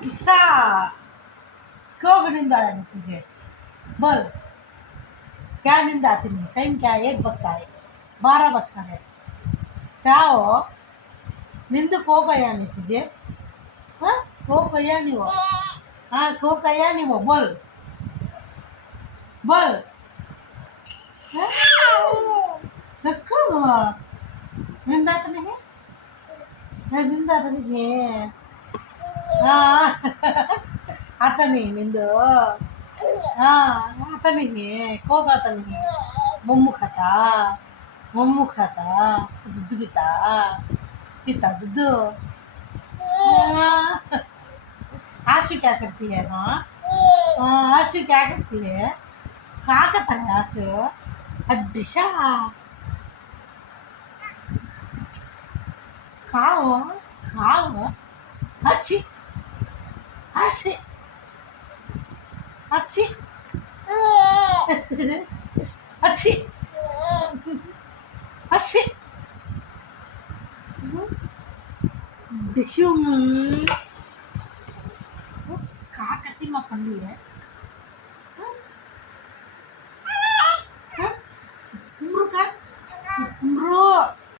अच्छा कब नींद आया नहीं तुझे? बोल क्या नींद आती नहीं? टाइम क्या है? 1 बजता है, 12 बजता है। क्या हो? नींद खो गया नहीं तुझे? हाँ, खो गया नहीं वो? हाँ, खो गया नहीं वो? बोल बोल। कब हुआ? नींद आती नहीं है? नींद आती नहीं है? हाँ आता नहीं नींद? हाँ आता नहीं है? कब आता नहीं है? मम्मू खाता, मम्मू खाता, दूध पीता, पीता दूध। हाँ, आशु क्या करती है? हाँ हाँ, आशु क्या करती है? क्या करता है आशु? अच्छा खाओ खाओ। अच्छी अच्छी अच्छी अच्छी अच्छी डिशुम क्या करती माँ पंडी है?